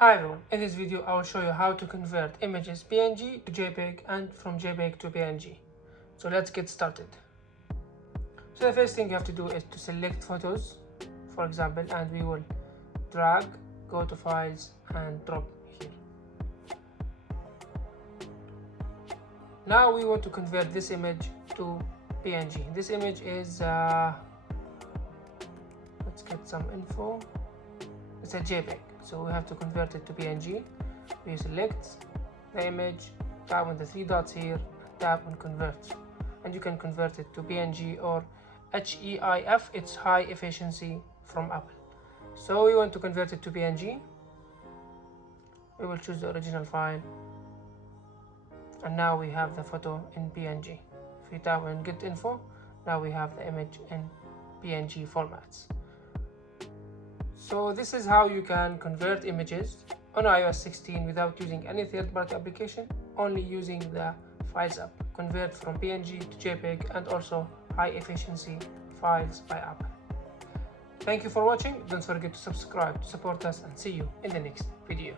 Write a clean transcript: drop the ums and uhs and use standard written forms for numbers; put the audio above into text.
Hi everyone, in this video I will show you how to convert images PNG to JPEG and from JPEG to PNG. So let's get started. So the first thing you have to do is to select photos, for example, and we will drag, go to files and drop here. Now we want to convert this image to PNG. This image is, let's get some info. It's a JPEG, so we have to convert it to PNG. We select the image, tap on the three dots here, tap on convert, and you can convert it to PNG or HEIF. It's high efficiency from Apple. So we want to convert it to PNG. We will choose the original file, and now we have the photo in PNG. If we tap on get info, now we have the image in PNG formats. So this is how you can convert images on iOS 16 without using any third-party application, only using the Files app. Convert from PNG to JPEG and also high-efficiency files by Apple. Thank you for watching. Don't forget to subscribe to support us and see you in the next video.